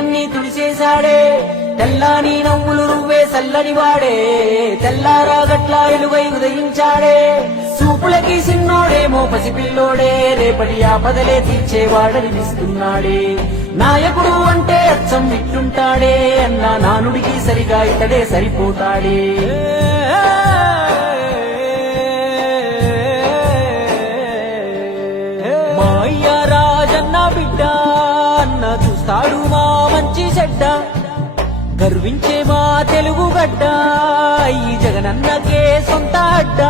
కన్నీళ్ళన్నీ తుడిసేశాడే తెల్లాని నవ్వులు నువ్వే చల్లని వాడే తెల్లారా గట్ల ఎలుగై ఉదయించాడే చూపులకి సిన్నోడేమో పసిపిల్లోడే రేపటి ఆపదలే తీర్చేవాడనిపిస్తున్నాడే నాయకుడు అంటే అచ్చం ఇట్లుంటాడే అన్న నానుడికి సరిగా ఇతడే సరిపోతాడే మా అయ్య రాజన్న బిడ్డ అన్న చూస్తాడు మా మంచి చెడ్డ గర్వించే మా తెలుగు గడ్డ ఈ జగనన్నకే సొంత అడ్డ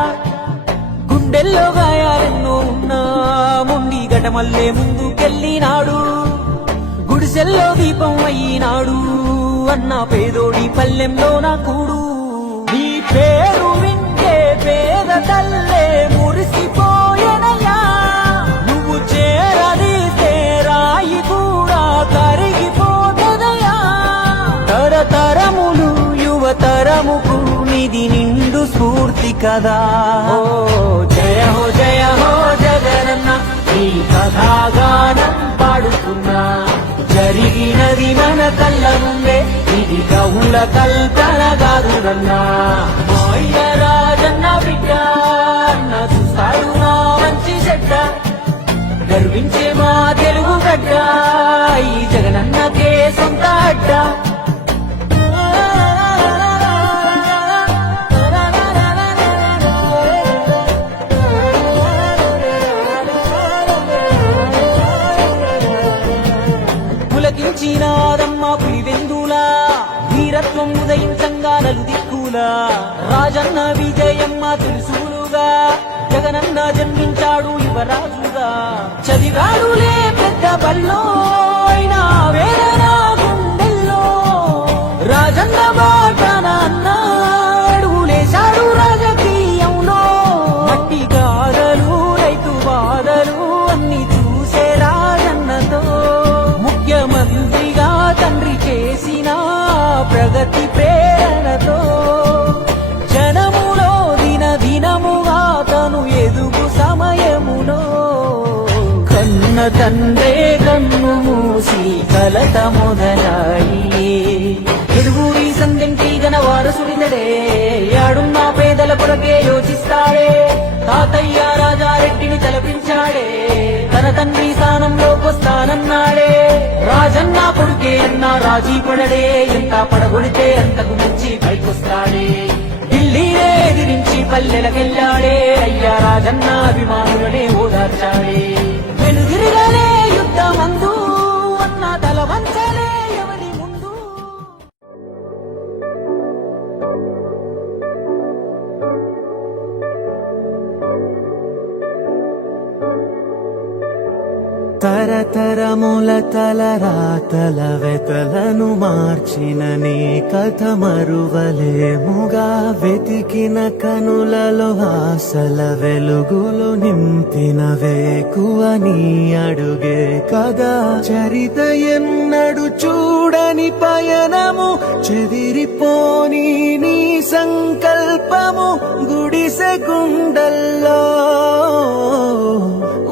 గుండెల్లో గాయాలెన్నో ఉన్నా మొండి గటమల్లే ముందుకెళ్ళినాడు గుడిసెల్లో దీపం అయినాడు అన్న పేదోడి పల్లెంలో నా కూడు నీ పేరు వింటే పేద తల్లే మురిసిపోయెనయ్యా నువ్వు చేరదీస్తే రాయి కూడా కరిగిపోతదయ్యా తరతరములు యువతరముకు నిధి నిండు స్ఫూర్తి కదా జయ హో జగనన్న ఈ కథాగానం పాడుతున్నా జరిగినది మన కళ్ళ ముందే ఇది కవుల కల్పన కాదురన్నా మా అయ్య రాజన్న బిడ్డ అన్న చూస్తాడు మా మంచి చెడ్డ గర్వించే మా తెలుగు గడ్డ ఈ జగనన్నకే సొంత అడ్డ పులకించినాదమ్మ పులివెందులా వీరత్వం ఉదయించంగా నలుదిక్కులా రాజన్న విజయమ్మ తెలుసులుగా జగనన్న జన్మించాడు యువరాజుగా చదివాడులే పెద్ద బల్లో అయినా వేరనా గుండెల్లో రాజన్న బాటన అన్నాడులేశాడు రాజకీయంలో మట్టి గాథలు రైతు బాధలు అన్ని చూసే రాజన్నతో ముఖ్యమంత్రిగా తండ్రి చేసిన ప్రగతి ప్రేరణతో జనములో దినదినముగా తను ఎదుగు సమయములో కన్న తండ్రే కన్ను మూసి కలత మొదలాయి ఎడుగురి సందెంటి గన వారసుడినడే యాడున్నా పేదల కొరకే యోచిస్తాడే తాతయ్య రాజారెడ్డిని తలపించాడే తన తండ్రి స్థానంలోకొస్తానన్నాడే రాజన్న కొడుకే అన్న రాజీ పడడే ఎంత పడగొడితే అంతకు మించి పైకొస్తాడే ఢిల్లీనే ఎదిరించి పల్లెలకెళ్ళాడే అయ్యా రాజన్న అభిమానులనే ఓదార్చాడే వెనుదిరగలే యుద్ధమందు అన్న తల వంచలే ఎవరి ముందు తరతరముల తలరాతల వెతలను మార్చిన నీ కథ మరువలేముగా వెతికిన కనులలో ఆశల వెలుగులు నింపిన వేకువ నీ అడుగే కదా చరిత ఎన్నడు చూడని పయనము చెదిరిపోని నీ సంకల్పము గుడిసె గుండల్లో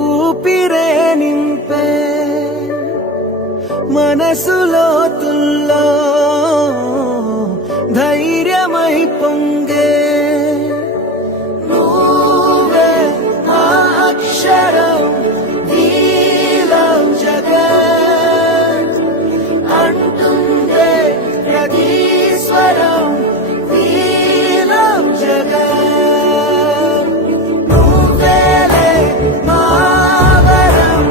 ఊపిరే నింపే మనసులోతుల్లో ధైర్యమై పొంగే నువ్వే మా అక్షరం నీలం జగత్ అంటుందే ప్రతి స్వరం నీలం జగత్ నువ్వేలే మా వరం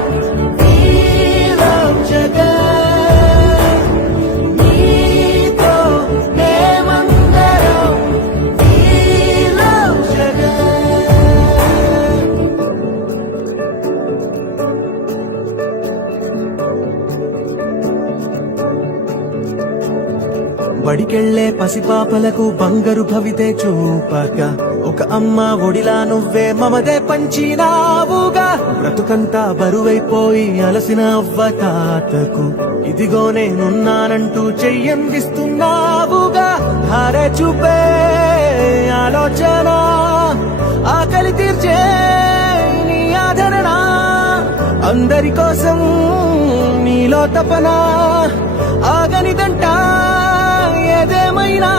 నీలం జగత్ నీతో మేమందరం నీలం జగత్ బడికెళ్లే పసిపాపలకు బంగారు భవితే చూపక ఒక అమ్మ ఒడిలా నువ్వే మమదే పంచినావుగా బ్రతుకంతా బరువైపోయి అలసిన అవ్వ తాతకు ఇదిగో నేనున్నానంటూ చెయ్యందిస్తున్నావుగా ధారే చూపే ఆలోచన ఆకలి తీర్చే నీ ఆదరణ అందరి కోసం నీలో తపన ఆగనిదంట ఏదేమైనా